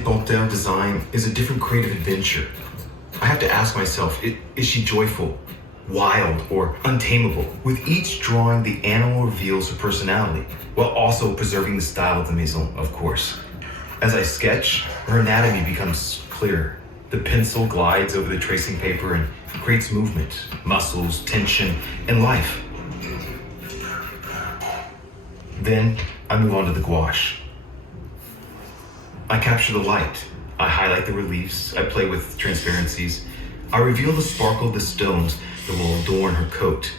Panthère design is a different creative adventure. I have to ask myself, is she joyful, wild, or untamable? With each drawing, the animal reveals her personality, while also preserving the style of the maison, of course. As I sketch, her anatomy becomes clearer. The pencil glides over the tracing paper and creates movement, muscles, tension, and life. Then I move on to the gouache. I capture the light. I highlight the reliefs. I play with transparencies. I reveal the sparkle of the stones that will adorn her coat.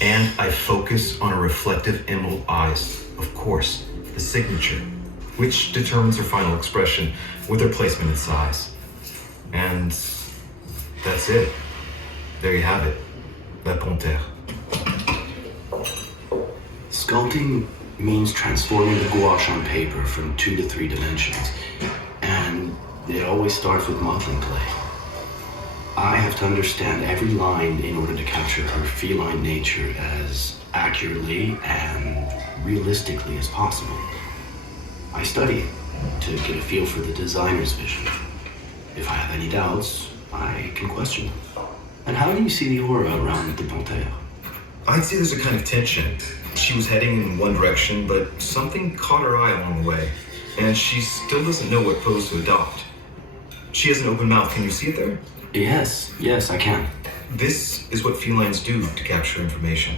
And I focus on her reflective emerald eyes. Of course, the signature, which determines her final expression with her placement and size. And that's it. There you have it. La Panthère. Sculpting means transforming the gouache on paper from 2 to 3 dimensions. And it always starts with modeling clay. I have to understand every line in order to capture her feline nature as accurately and realistically as possible. I study it to get a feel for the designer's vision. If I have any doubts, I can question them. And how do you see the aura around the Panthère? I'd say there's a kind of tension. She was heading in one direction, but something caught her eye along the way, and she still doesn't know what pose to adopt. She has an open mouth. Can you see it there? Yes, I can. This is what felines do to capture information.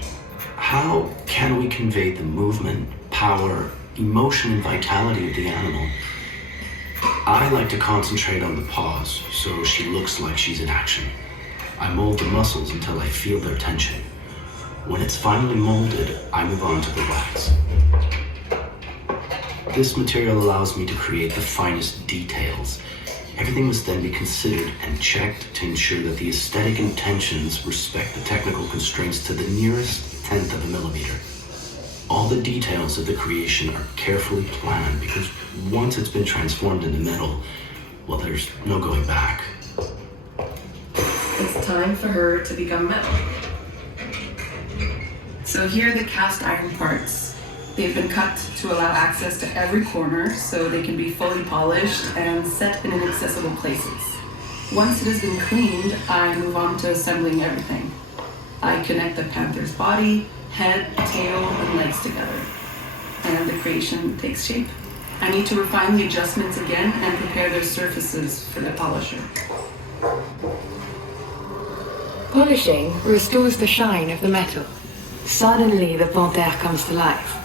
How can we convey the movement, power, emotion, and vitality of the animal? I like to concentrate on the pause, so she looks like she's in action. I mold the muscles until I feel their tension. When it's finally molded, I move on to the wax. This material allows me to create the finest details. Everything must then be considered and checked to ensure that the aesthetic intentions respect the technical constraints to the nearest tenth of a millimeter. All the details of the creation are carefully planned because once it's been transformed into metal, well, there's no going back. It's time for her to become metal. So here are the cast iron parts. They've been cut to allow access to every corner so they can be fully polished and set in inaccessible places. Once it has been cleaned, I move on to assembling everything. I connect the Panthère's body, head, tail, and legs together. And the creation takes shape. I need to refine the adjustments again and prepare their surfaces for the polisher. Polishing restores the shine of the metal. Suddenly the Panthère comes to life.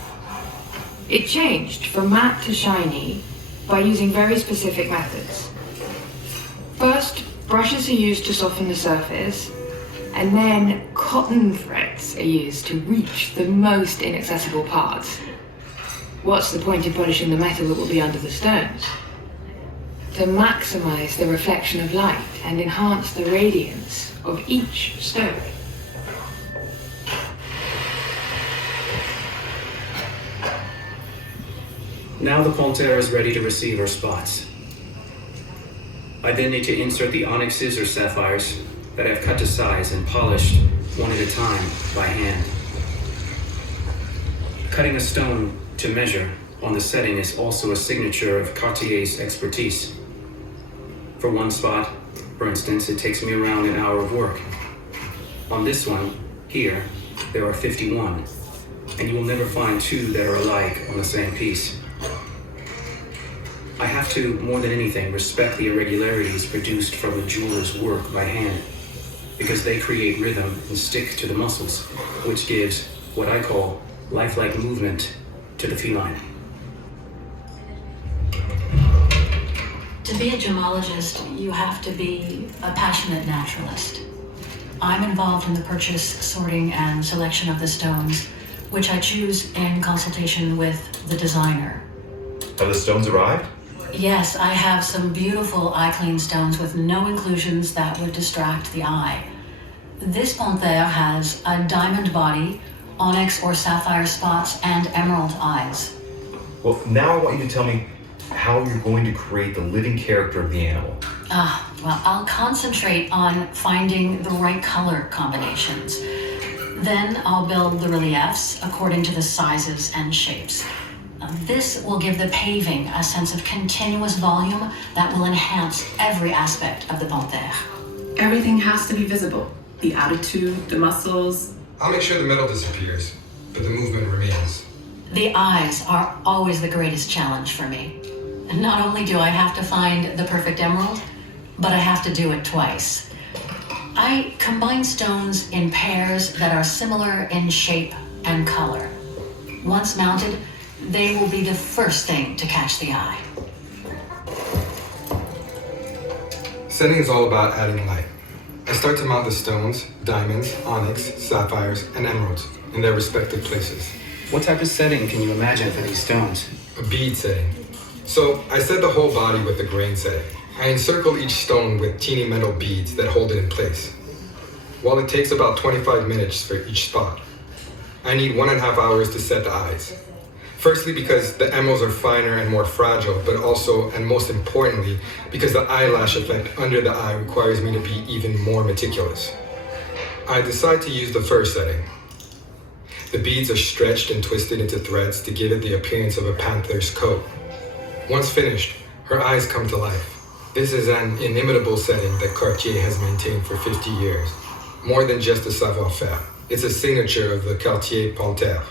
It changed from matte to shiny by using very specific methods. First, brushes are used to soften the surface, and then cotton threads are used to reach the most inaccessible parts. What's the point in polishing the metal that will be under the stones? To maximize the reflection of light and enhance the radiance of each stone. Now the Panthère is ready to receive her spots. I then need to insert the onyxes or sapphires that I've cut to size and polished one at a time by hand. Cutting a stone to measure on the setting is also a signature of Cartier's expertise. For one spot, for instance, it takes me around an hour of work. On this one, here, there are 51, and you will never find two that are alike on the same piece. I have to, more than anything, respect the irregularities produced from the jeweler's work by hand, because they create rhythm and stick to the muscles, which gives what I call lifelike movement to the feline. To be a gemologist, you have to be a passionate naturalist. I'm involved in the purchase, sorting, and selection of the stones, which I choose in consultation with the designer. Have the stones arrived? Yes, I have some beautiful eye-clean stones with no inclusions that would distract the eye. This Panthère has a diamond body, onyx or sapphire spots, and emerald eyes. Well, now I want you to tell me how you're going to create the living character of the animal. Well, I'll concentrate on finding the right color combinations. Then I'll build the reliefs according to the sizes and shapes. This will give the paving a sense of continuous volume that will enhance every aspect of the Panthère. Everything has to be visible. The attitude, the muscles. I'll make sure the metal disappears, but the movement remains. The eyes are always the greatest challenge for me. Not only do I have to find the perfect emerald, but I have to do it twice. I combine stones in pairs that are similar in shape and color. Once mounted, they will be the first thing to catch the eye. Setting is all about adding light. I start to mount the stones, diamonds, onyx, sapphires, and emeralds in their respective places. What type of setting can you imagine for these stones? A bead setting. So I set the whole body with a grain setting. I encircle each stone with teeny metal beads that hold it in place. While it takes about 25 minutes for each spot, I need 1.5 hours to set the eyes. Firstly, because the emeralds are finer and more fragile, but also, and most importantly, because the eyelash effect under the eye requires me to be even more meticulous. I decide to use the first setting. The beads are stretched and twisted into threads to give it the appearance of a panthere's coat. Once finished, her eyes come to life. This is an inimitable setting that Cartier has maintained for 50 years. More than just a savoir-faire. It's a signature of the Cartier Panthère.